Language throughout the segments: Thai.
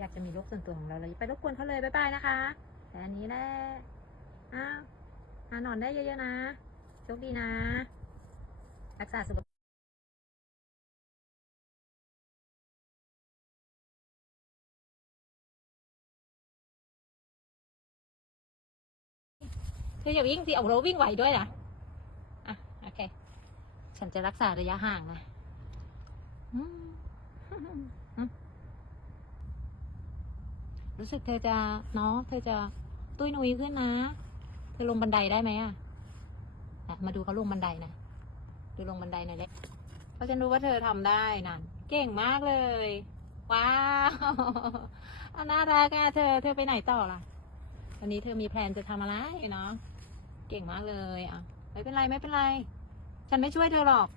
อยากจะมีโลกส่วนตัวของเราเราอย่าไปรบกวนเขาเลยบ๊ายบายนะคะ แต่อันนี้แหละอ้าวานอนได้เยอะๆนะโชคดีนะ รักษาสุขภาพเธออย่าวิ่งสิเอาเราวิ่งไหวด้วยนะอะ โอเค ฉันจะรักษาระยะห่างนะอืมอืม รู้สึกเธอจะเนาะเธอจะตุ้ยนุ้ยขึ้นนะ เธอลงบันไดได้ไหมอะมาดูเขาลงบันไดนะดูลงบันไดหน่อยเลยเพราะฉันรู้ว่าเธอทำได้นั่นเก่งมากเลย ว้าวเอาน่ารักอะเธอเธอไปไหนต่อล่ะวันนี้เธอมีแพลนจะทำอะไรเนาะเก่งมากเลยอะไม่เป็นไรไม่เป็นไร ฉันไม่ช่วยเธอหรอก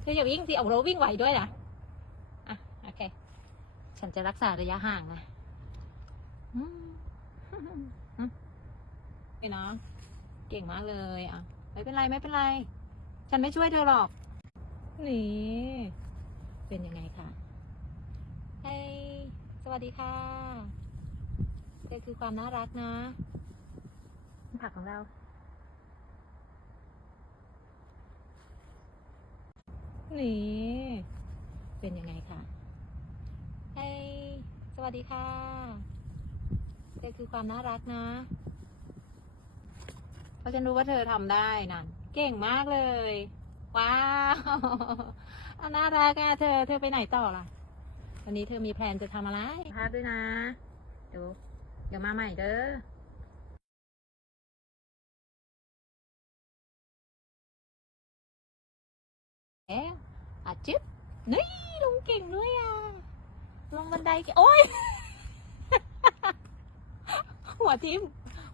เธออย่าวิ่งสิเอาเราวิ่งไหวด้วยนะอะโอเค ฉันจะรักษาระยะห่างนะ นี่เนาะเก่งมากเลยอะ ไม่เป็นไรไม่เป็นไร ฉันไม่ช่วยเธอหรอก นี่ เป็นยังไงคะเฮ้ยสวัสดีค่ะเธอคือความน่ารักนะ ผักของเรา นี่ เป็นยังไงคะเฮ้ยสวัสดีค่ะ เธอคือความน่ารักนะ เพราะฉันรู้ว่าเธอทำได้นั่นเก่งมากเลย ว้าวเอาน่ารักอะเธอ เธอไปไหนต่อล่ะ วันนี้เธอมีแพลนจะทำอะไรภาพด้วยนะดูเดี๋ยวมาใหม่เด้อเอ๊ะอาจิ๊บนี่ลงเก่งด้วยอะ ลงบันไดเก่งโอ้ย หัวทิ่ม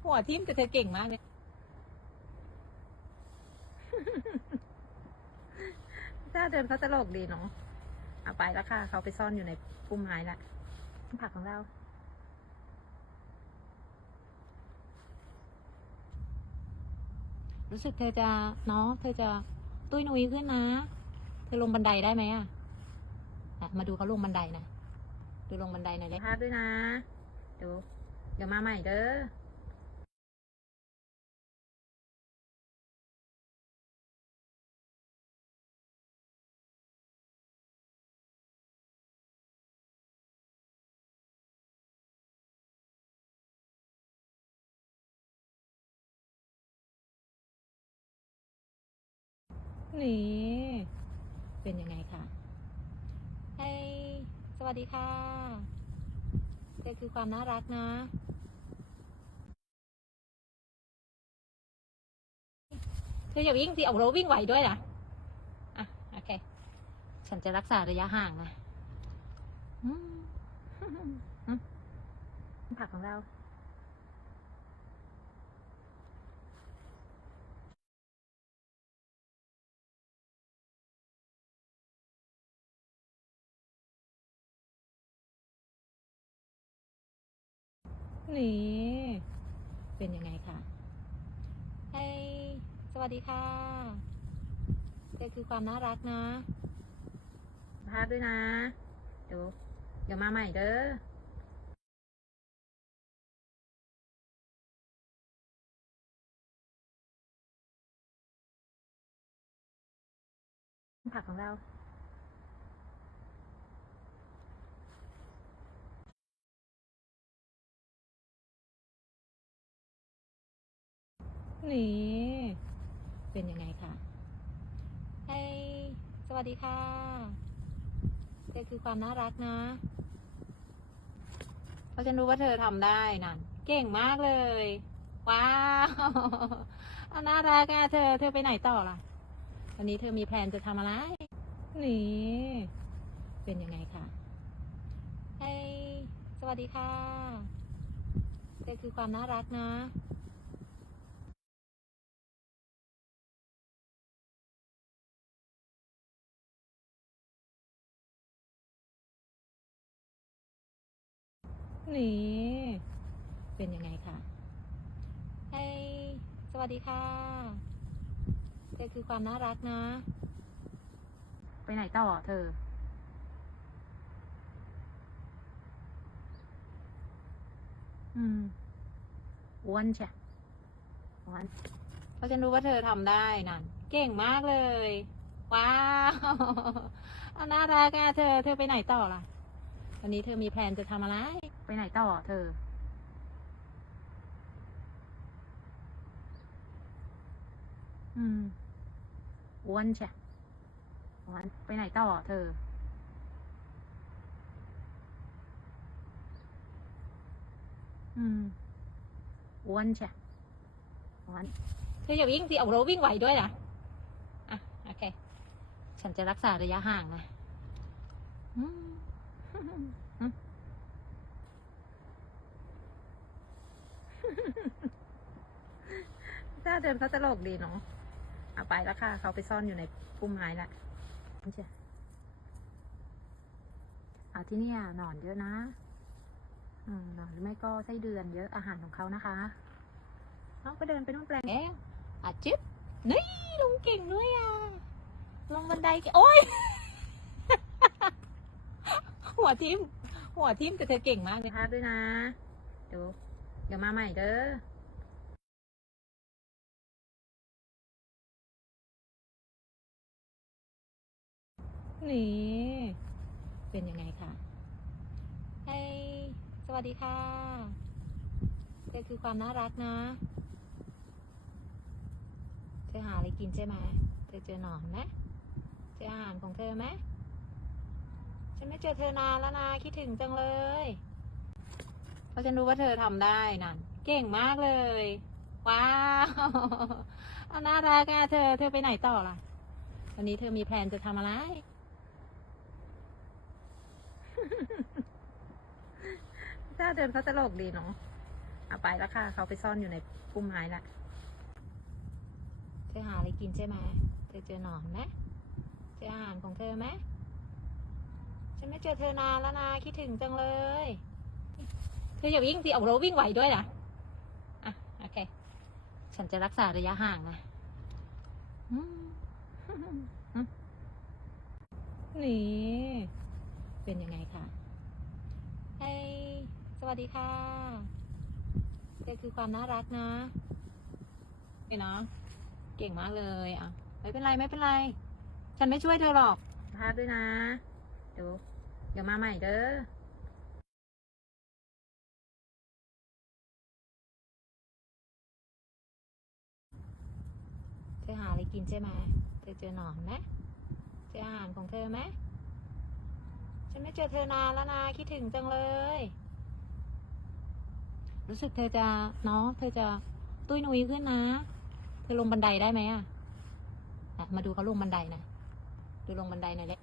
หัวทิ่มแต่เธอเก่งมากเลยถ้าเดินเขาตลกดีเนาะเอาไปแล้วค่ะ เขาไปซ่อนอยู่ในพุ่มไม้ละผักของเรารู้สึกเธอจะเนาะเธอจะตุ้ยนุ้ยขึ้นนะ เธอลงบันไดได้ไหมอะอะมาดูเขาลงบันไดนะ ดูลงบันไดหน่อยเลยภาพด้วยนะ ดูเดี๋ยวมาใหม่เด้อนี่เป็นยังไงคะเฮ้ยสวัสดีค่ะ เธอคือความน่ารักนะเธออย่าวิ่งสิเอาเราวิ่งไหวด้วยนะอะโอเค ฉันจะรักษาระยะห่างนะผักของเรา นี่ เป็นยังไงคะเฮ้ยสวัสดีค่ะเธอคือความน่ารักนะ ภาพด้วยนะ ดู เดี๋ยวมาใหม่เด้อผักของเรา นี่เป็นยังไงคะเฮ้สวัสดีค่ะเธอคือความน่ารักนะ เพราะฉันรู้ว่าเธอทำได้นั่นเก่งมากเลย ว้าวเอาน่ารักอะเธอ เธอไปไหนต่อล่ะ วันนี้เธอมีแพลนจะทำอะไร นี่ เป็นยังไงคะเฮ้สวัสดีค่ะเธอคือความน่ารักนะ นี่ เป็นยังไงคะเฮ้ยสวัสดีค่ะเธอคือความน่ารักนะ ไปไหนต่อเธอ อืมอ้วนใช่อ้วนเพราะฉันรู้ว่าเธอทำได้นั่น เก่งมากเลย ว้าวเอาน่ารักอะเธอ เธอไปไหนต่อล่ะวันนี้เธอมีแพลนจะทำอะไร ไปไหนต่อเธอ อืมอ้วนใช่อ้วนไปไหนต่อเธอ อืมอ้วนใช่อ้วนเธออย่าวิ่งสิเอาเราวิ่งไหวด้วยนะอะโอเค ฉันจะรักษาระยะห่างนะ อืมาเดินเขาตลกดีเนาะเอาไปแล้วค่ะ เขาไปซ่อนอยู่ในพุ่มไม้ละนี่ใช่เอาที่นี่หนอนเยอะนะอืมหรือไม่ก็ไส้เดือนเยอะอาหารของเขานะคะเขาก็เดินไปนู่นแปลงแล้วอาจิ๊บนี่ลงเก่งด้วยอะลงบันไดโอ้ยหัวทิมหัวทิมแต่เธอเก่งมากเลยค่ะด้วยนะดี๋ยวเดี๋ยวมาใหม่เด้อ นี่ เป็นยังไงคะเฮ้ยสวัสดีค่ะเธอคือความน่ารักนะ เธอหาอะไรกินใช่ไหม เธอเจอหนอนไหมเจออาหารของเธอไหมฉันไม่เจอเธอนานแล้วนะ คิดถึงจังเลย เพราะฉันรู้ว่าเธอทำได้นั่น เก่งมากเลย ว้าวเอาน่ารักอะเธอ เธอไปไหนต่อล่ะ วันนี้เธอมีแพลนจะทำอะไร ถ้าเดินเขาตลกดีเนาะเอาไปแล้วค่ะ เขาไปซ่อนอยู่ในพุ่มไม้ละเธอหาอะไรกินใช่ไหมเธอเจอหนอนไหมเจออาหารของเธอไหมฉันไม่เจอเธอนานแล้วนะคิดถึงจังเลย เธออย่าวิ่งสิเอาเราวิ่งไหวด้วยนะอะโอเค ฉันจะรักษาระยะห่างนะนี่ เป็นยังไง สวัสดีค่ะเธอคือความน่ารักนะนี่เนาะเก่งมากเลยอะไม่เป็นไรไม่เป็นไร ฉันไม่ช่วยเธอหรอกพาด้วยนะ เดี๋ยวเดี๋ยวมาใหม่เด้อเธอหาอะไรกินใช่ไหมเธอเจอหนอนไหมเจออาหารของเธอไหมฉันไม่เจอเธอนานแล้วนะ คิดถึงจังเลย รู้สึกเธอจะเนาะเธอจะตุ้ยนุ้ยขึ้นนะ เธอลงบันไดได้ไหมอะมาดูเขาลงบันไดนะดูลงบันไดหน่อยเล็ก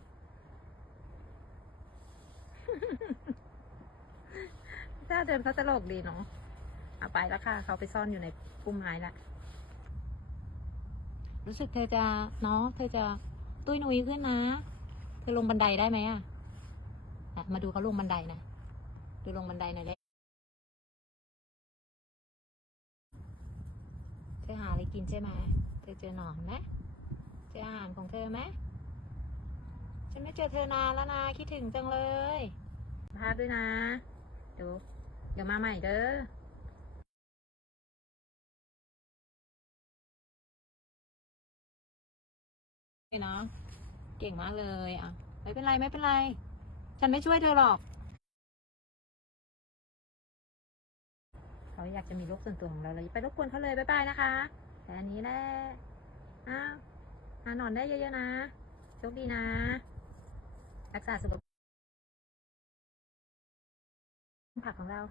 ถ้าเดินเขาตลกดีเนาะเอาไปแล้วค่ะ เขาไปซ่อนอยู่ในพุ่มไม้ละรู้สึกเธอจะเนาะเธอจะตุ้ยนุ้ยขึ้นนะ เธอลงบันไดได้ไหมอะอะมาดูเขาลงบันไดนะดูลงบันไดหน่อยเล็ก ธอหาอะไรกินใช่ไหมเธอเจอหนอนไหมเจออาหารของเธอไหมฉันไม่เจอเธอนานแล้วนะ คิดถึงจังเลยพาด้วยนะเดี๋ยวเดี๋ยวมาใหม่เด้อนี่เนาะเก่งมากเลยอะไม่เป็นไรไม่เป็นไร ฉันไม่ช่วยเธอหรอก เขาอยากจะมีโลกส่วนตัวของเราเลยไปรบกวนเขาเลยบ๊ายบายนะคะแค่นี้แหละอ้าวานอนได้เยอะๆนะโชคดีนะ รักษาสุขภาพผักของเรา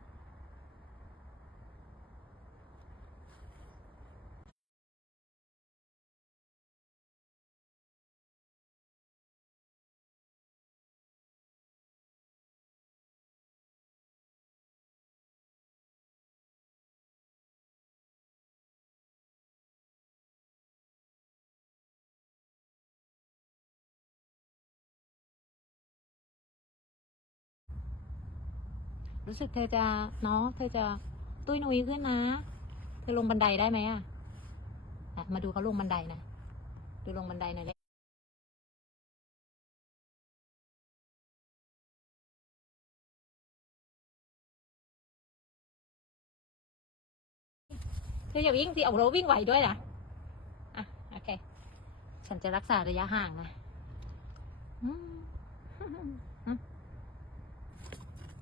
รู้สึกเธอจะเนาะเธอจะตุ้ยนุ้ยขึ้นนะ เธอลงบันไดได้ไหมอะมาดูเขาลงบันไดนะดูลงบันไดหน่อยเล็กธออย่าวิ่งสิเอาเราวิ่งไหวด้วยนะอะโอเค ฉันจะรักษาระยะห่างนะ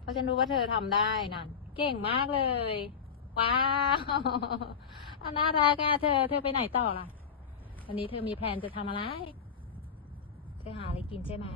เพราะฉันรู้ว่าเธอทำได้นั่น เก่งมากเลย ว้าวเอาน่ารักอะเธอ เธอไปไหนต่อล่ะ วันนี้เธอมีแผนจะทำอะไร เธอหาอะไรกินใช่ไหม